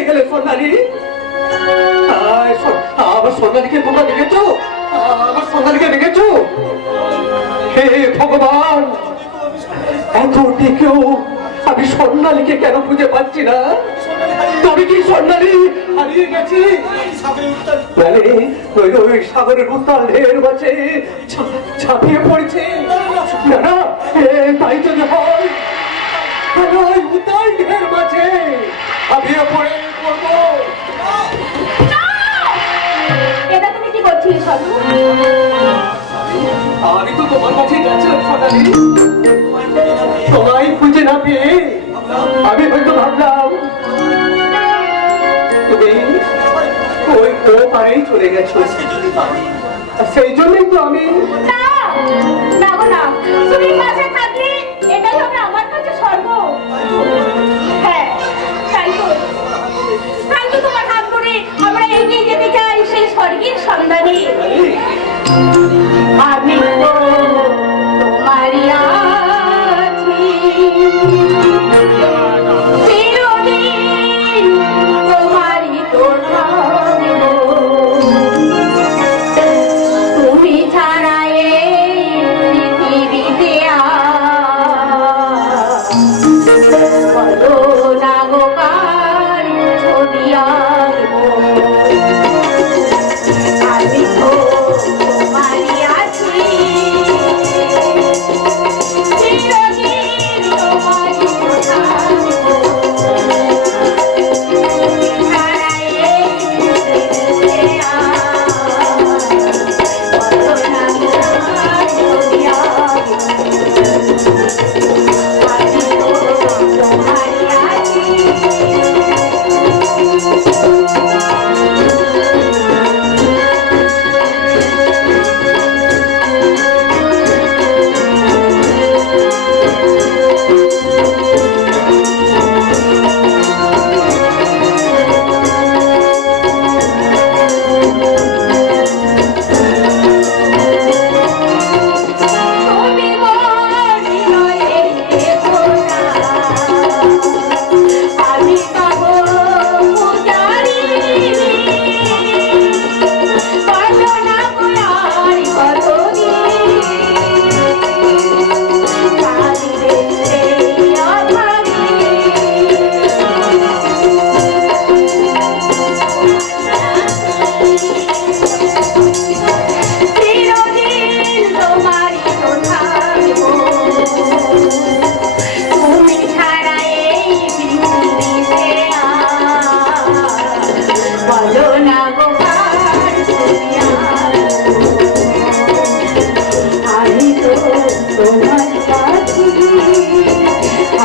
কোথায় গেলে সোনালি? আমার সোনালিকে তোমরা দেখেছো? আমার সোনালিকে দেখেছো? হে ভগবান, এত দেখেও আমি সোনালিকে কেন খুঁজে পাচ্ছি না? তবে কি সোনালি হারিয়ে গেছি? ওই সাগরের উত্তাল ঢের মাঝে ঝাঁপিয়ে পড়েছে। না না, তাই যদি হয় ওই উত্তাল ঢের মাঝে ঝাঁপিয়ে পড়ে পড়বো। এটা তুমি কি করছিলে সাধু? আমি তো তোমার কাছে যাচ্ছিলাম সোনালি, তোমায় খুঁজে না পেয়ে আমি হয়তো ভাবলাম তুমি ওই পারেই চলে গেছো, সেই জন্যই তো আমি। না না গো না, তুমি পাশে থাকলে এটাই হবে আমার কাছে স্বর্গ। হ্যাঁ, তাই তো তোমার হাত ধরে আমরা এগিয়ে যেতে চাই সেই স্বর্গের সন্ধানে। আমি তো তোমারই আছি, চিরদিন তোমারই তো থাকবো। তুমি ছাড়া এই পৃথিবীতে বলো না গো কার ছবি আঁকবো। আমি তো তোমারই আছি, চিরদিন তোমারই তো থাকবো। তুমি ছাড়া এই পৃথিবীতে বলো না গো কার ছবি আঁকবো। আমি তো তোমারই আছি। তুমি মোর হৃদয়ে থেকো না, আমি তব পূজারি। পারো না গো আর কতদিন কাঁদিবে সেই অভাগী। চিরদিন তোমারই তো থাকবো। তুমি ছাড়া এই পৃথিবীতে বলো না গো কার ছবি আঁকবো। আমি তো তোমারই আছি,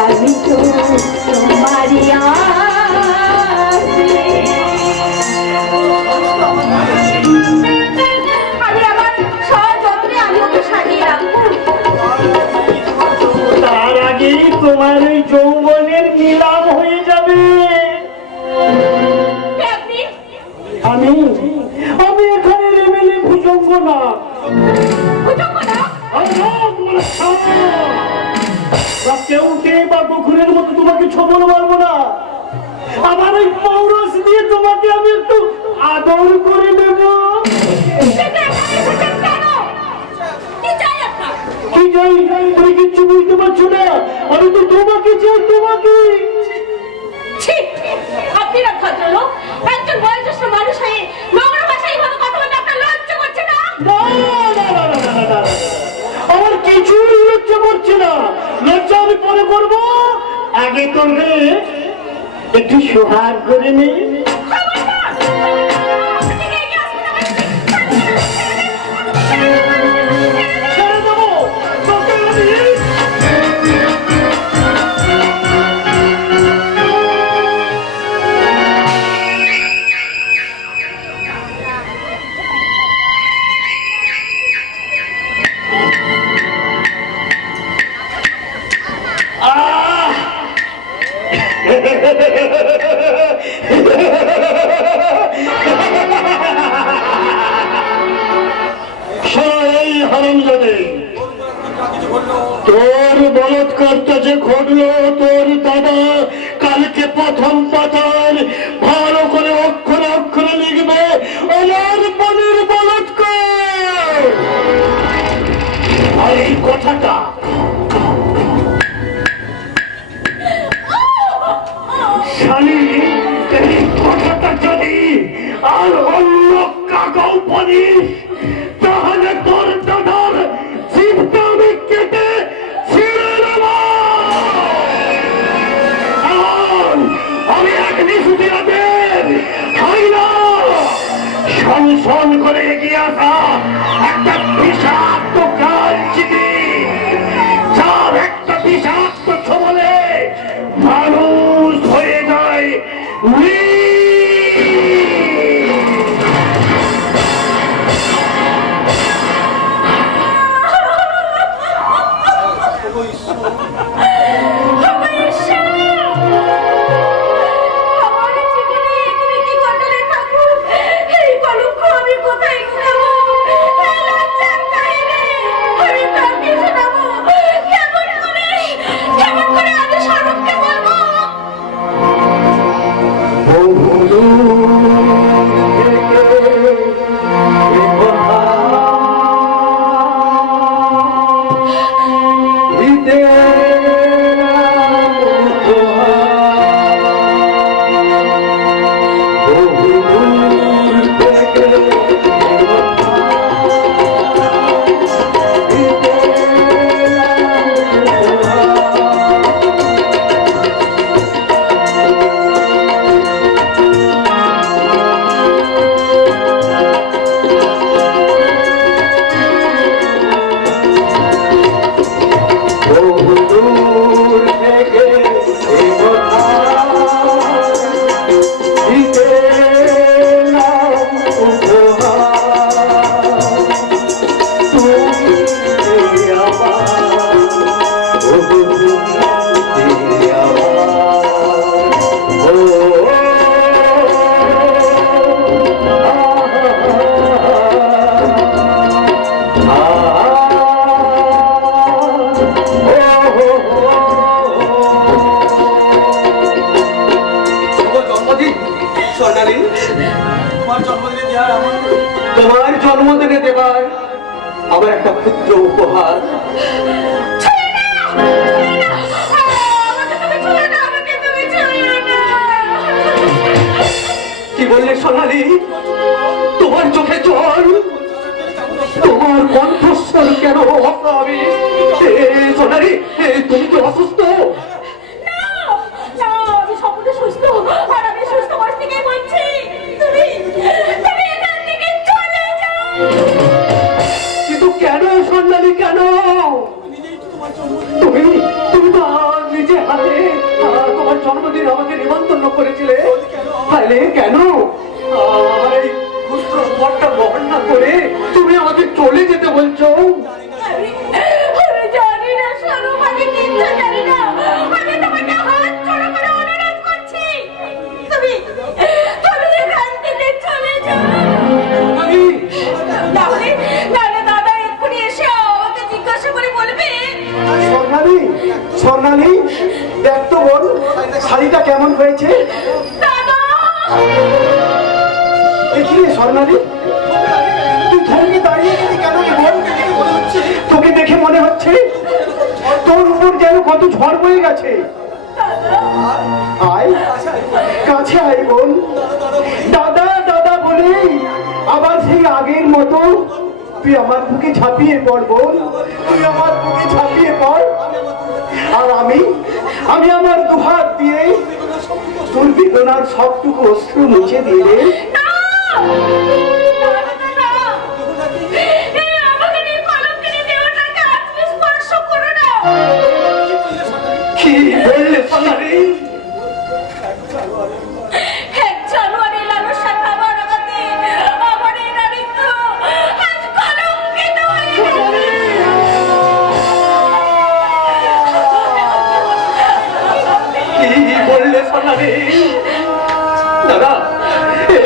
আমি তো তোমারই আছি। আমি আমার সযত্নে আমি ওকে সাজিয়ে রাখবো। তার আগেই তোমার ওই যৌবনের নিলাম হয়ে যাবে। কে আপনি? আমি আমি এখানে রেমেলে ভুজঙ্গ না। ভুজঙ্গ না? রাতে উঠে বা বকুরের মতো তোমাকে ছবল মারবো না। আমার ওই পৌরস দিয়ে তোমাকে আমি একটু আদর করে দেব। সেটা এখানে এসেছেন কেন? কি চাই আপনার? কি চাই? তুমি কিচ্ছু বুঝতে পারছো না। আমি তো তোমাকে চাই, তোমাকে। ছি, আপনি না ভদ্রলোক, একজন বয়োজ্যেষ্ঠ মানুষ হয়ে নোংরা ভাষায় এইভাবে কথা বলতে আপনার লজ্জা করছে না? না, না, না, না, না, না, না, না। আমার কিছুই লজ্জা করছে না। লজ্জা আমি পরে করবো। আগে তোমরা একটু সোহাগ করে নে। খবরদার! আপনি কি এগিয়ে আসবেন আমার? ছেড়ে দেবো তোকে আমি। তোর বলৎকারটা যে ঘটলো, তোর দাদা কালকে প্রথম পাতার কথাটা। শালি, এই কথাটা যদি আর অন্য কাকাও বলিস তাহলে তোর দাদার জিভটা আমি কেটে ছিঁড়ে নেব। কারণ আমি এক নিশুতিরাদের খাই না। সন করে এগিয়ে আসা একটা বিষাক্ত কালচিনি, যার একটা বিষাক্ত ছোবলে মানুষ হয়ে যায় আমার জীবনে তুমি কি করলে ঠাকুর? এই কলঙ্ক আমি কোথায় লুকাবো? এই লজ্জার কাহিনী আমি কাকে শোনাবো? কেমন করে আমি স্বরূপকে বলবো? স্বর্ণালী, তোমার জন্মদিনে দেবার আমার একটা ক্ষুদ্র উপহার। কি বললে সোনালি? তোমার চোখে জল, তোমার কণ্ঠস্বর কেন অস্বাভাবিক? সোনালি, তুমি কি অসুস্থ? আমি সম্পূর্ণ সুস্থ, আর আমি সুস্থ অবস্থাতেই বলছি তুমি এখান থেকে চলে যাও। কিন্তু কেন সোনালি, কেন? তুমি তুমি তো নিজে হাতে তোমার জন্মদিন আমাকে নিমন্ত্রণ করেছিলে, তাহলে কেন আমার এই ক্ষুদ্র উপহারটা গ্রহণ না করে তুমি আমাকে চলে যেতে বলছো? আমি জানি না স্বরূপ, আমি কিচ্ছু জানি না। আমি তোমাকে হাত জোড় করে অনুরোধ করছি, তুমি এখান থেকে চলে যাও। তাহলে দাদা এক্ষুনি এসে আমাকে জিজ্ঞাসা করে বলবে। স্বর্ণালী, স্বর্ণালী, দেখ তো বোন, শাড়িটা কেমন হয়েছে? দাদা, দেখি রে স্বর্ণালী, তুই থমকে দাঁড়িয়ে গেলি কেন রে বোন? তোকে দেখে মনে হচ্ছে তোর উপর যেন কত ঝড় বয়ে গেছে। আয় কাছে আয় বোন। দাদা দাদা বলে আবার সেই আগের মতো তুই আমার বুকে ঝাঁপিয়ে পড় বোন, তুই আমার বুকে ঝাঁপিয়ে পড়। আর আমি আমার দুহাত দিয়ে তোর বেদনার সবটুকু অশ্রু মুছে দিয়ে কি বললে সোনালি? দাদা,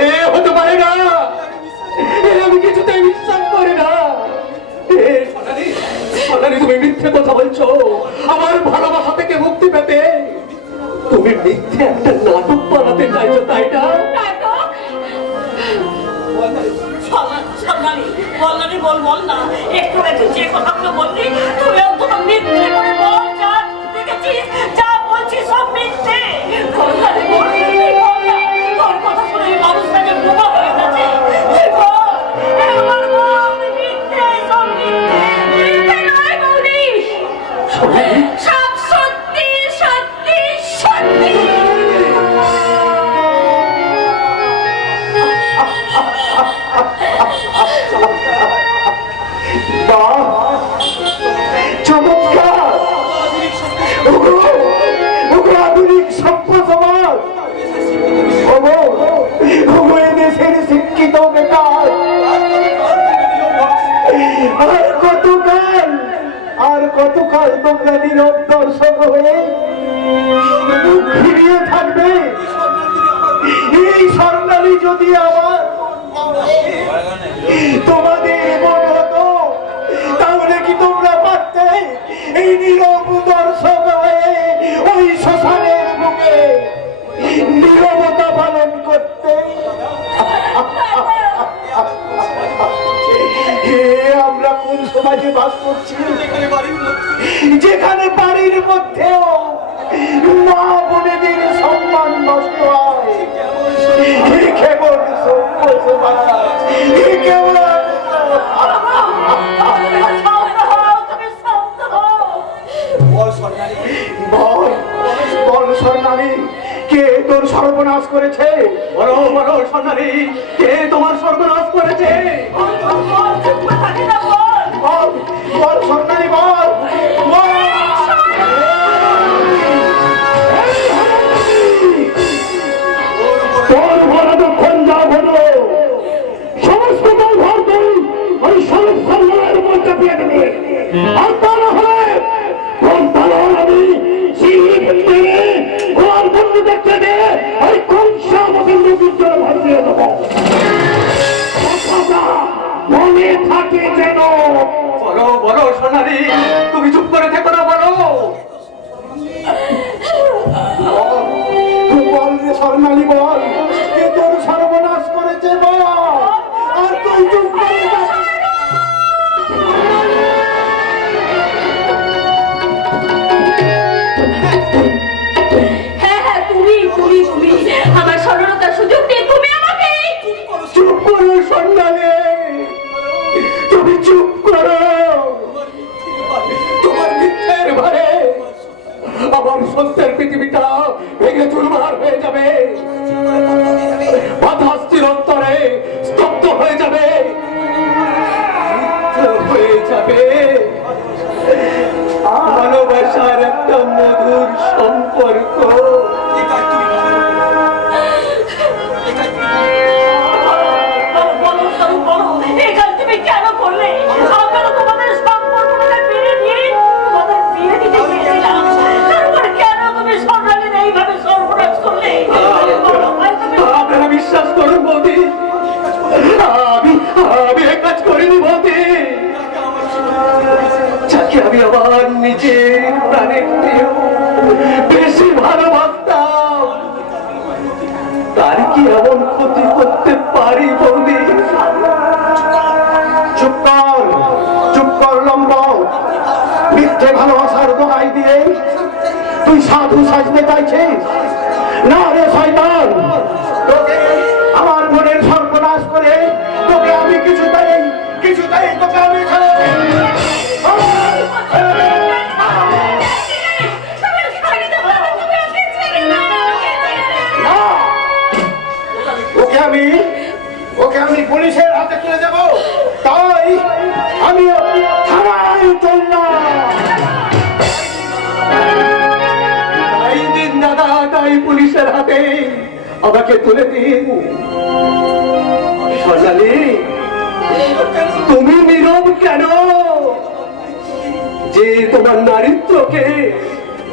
এ হতে পারে না, আমি কিছুতেই বিশ্বাস করি না। সোনালি, তুমি মিথ্যে কথা বলছো আমার ভালোবাসা থেকে মুক্তি পেতে। তুমি মিথ্যে একটা নাটক বানাতে চাইছো, তাই না? সাবধানে বল বল বল না, একটু একটু যে কথাগুলো বললি তুমি অন্তত মিথ্যে করে বল, যা দেখেছিস যা বলছিস সব মিথ্যে। বলনারে বল, তুই বল না, তোর কথা শুনে এই মানুষটাকে বোকা হয়ে গেছে। তুই বল, একবার বল, মিথ্যে, সব মিথ্যে। মিথ্যে নয় বৌদি, সব সত্যি সত্যি সত্যি। বাহ, চমৎকার! ওগো, ওগো আধুনিক সভ্য সমাজ, ওগো, ওগো এই দেশের শিক্ষিত বেকার, আর কতকাল তোমরা নীরব দর্শক হয়ে মুখ ফিরিয়ে থাকবে? এই স্বর্ণালী যদি আবার তোমাদের মন হতো, তাহলে কি তোমরা পারতে এই নীরব দর্শক হয়ে ওই শ্মশানের বুকে নীরবতা পালন করতে? আমরা কোন সমাজে বাস করছি, যেখানে বাড়ির মধ্যেও মা বোনেদের সম্মান নষ্ট হয়? কেমন সভ্য সমাজ, কেমন বল স্বর্ণালী, কে তোর সর্বনাশ করেছে? বলো বলো সোনালি, কে তোমার সর্বনাশ করেছে? বল বল স্বর্ণালী, বল বল। তোর বড় যখন যা হলো সমস্ত ভার তুই ওই সর্বনাশের উপর চাপিয়ে দেবে, আর তা না হলে তোর দালাল আমি শিব মেরে গোয়াল বন্ধু দেখতে দে ওই কংসা মতন নদীর জলে ভাসিয়ে দেবো। কথাটা মনে থাকে যেন। বলো বলো সোনালি, তুমি চুপ করে থেকো না, বলো। বল রে স্বর্ণালী, বল কে তোর সর্বনাশ করেছে, বল। আর তুই চুপ করে যা। হ্যাঁ হ্যাঁ, তুমি তুমি তুমি আমার সরলতার সুযোগ দিয়ে তুমি আমাকে চুপ করো স্বর্ণালী, তুমি চুপ করো। তোমার মিথ্যের ভারে আমার সত্যের পৃথিবীটা ভেঙে চুরমার হয়ে যাবে, বাতাস চিরন্তরে স্তব্ধ হয়ে যাবে, মিথ্যে হয়ে যাবে ভালোবাসার একটা মধুর সম্পর্ক। বলো স্বরূপ, বলো এই কাজ তুমি কেন করলে? আমরা তোমাদের সম্পর্কটা মেনে নিয়ে তোমাদের বিয়ে দিতে চেয়েছিলাম, তারপর কেন তুমি সরকারের এইভাবে সর্বনাশ করলে? বলো, ভাই, তুমি আপনারা বিশ্বাস করুন বৌদি, আমি আমি এক কাজ করিনি বৌদি। যাকে আমি আমার নিজের প্রাণের প্রিয় বেশি ভালোবাসতাম, তার কি এমন ক্ষতি করতে পারি বৌদি? চুপ কর লম্ব। মিথ্যে ভালোবাসার দোহাই দিয়ে তুই সাধু সাজতে চাইছিস? না রে শয়তান, তোকে আমার মনের সর্বনাশ করে তোকে আমি কিছুতেই তোকে আমি ওকে আমি পুলিশের হাতে তুলে দেব, তাই আমি থানায় চললাম। তাই দিন দাদা, তাই পুলিশের হাতে আমাকে তুলে দিন। সোনালি, তুমি নীরব কেন? যে তোমার নারীত্বকে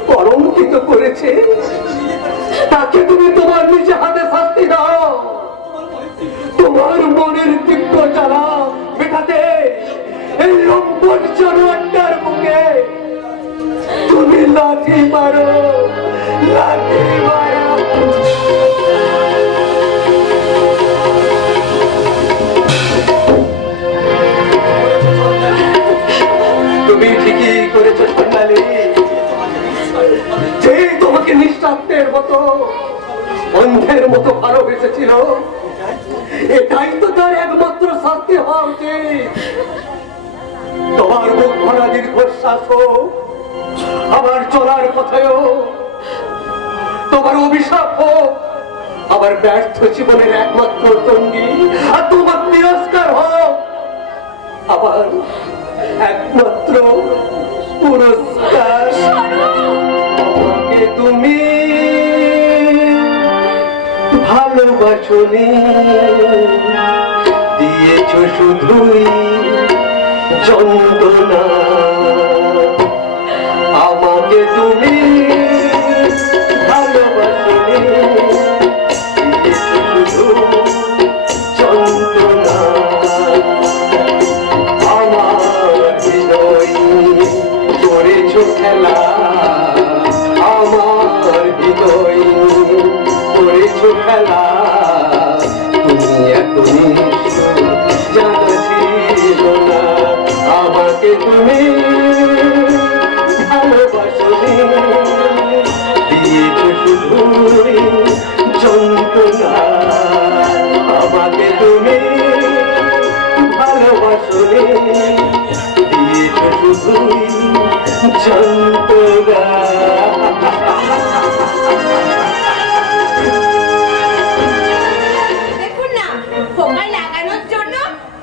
কলঙ্কিত করেছে, তাকে তুমি তোমার নিজে হাতে শাস্তি দাও। তোমার মনের তীব্র জ্বালা মেটাতে এই লম্বন জানোয়ারটার মুখে তুমি লাঠি মারো, লাঠি মারো। হওয়া উচিত। তোমার মুখ ভরা দীর্ঘশ্বাস হোক, আমার চলার পথেও তোমার অভিশাপ হোক, আমার ব্যর্থ জীবনের একমাত্র সঙ্গী, আর তোমার তিরস্কার হোক আমার একমাত্র পুরস্কার। আমাকে তুমি ভালোবাসনি, দিয়েছ শুধুই যন্ত্রণা। আমাকে তুমি ভালোবাসনি, দিয়েছ শুধু যন্ত্রণা। আমার হৃদয় করেছ খেলা, আমার হৃদয় করেছ খেলা। তুমি এত নিষ্ঠুর জানা ছিল না। আমাকে তুমি ভালোবাসনি, দিয়েছ শুধুই যন্ত্রণা। আমাকে তুমি ভালোবাসনি, দিয়েছ শুধুই যন্ত্রণা। দেখুন না, খোপায় লাগানোর জন্য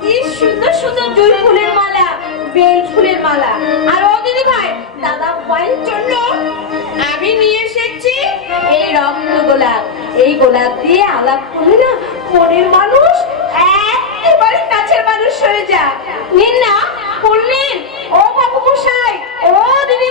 কি সুন্দর সুন্দর জুঁই ফুলের মালা, বেল ফুলের মালা। আর ও দিদি ভাই, দাদা ভাইয়ের জন্য আমি নিয়ে এসেছি এই রত্ন গোলাপ। এই গোলাপ দিয়ে আলাপ করলে না মনের মানুষ একেবারে কাছের মানুষ হয়ে যায়। নিন না, ফুল নিন। ও বাবু মশাই, ও দিদি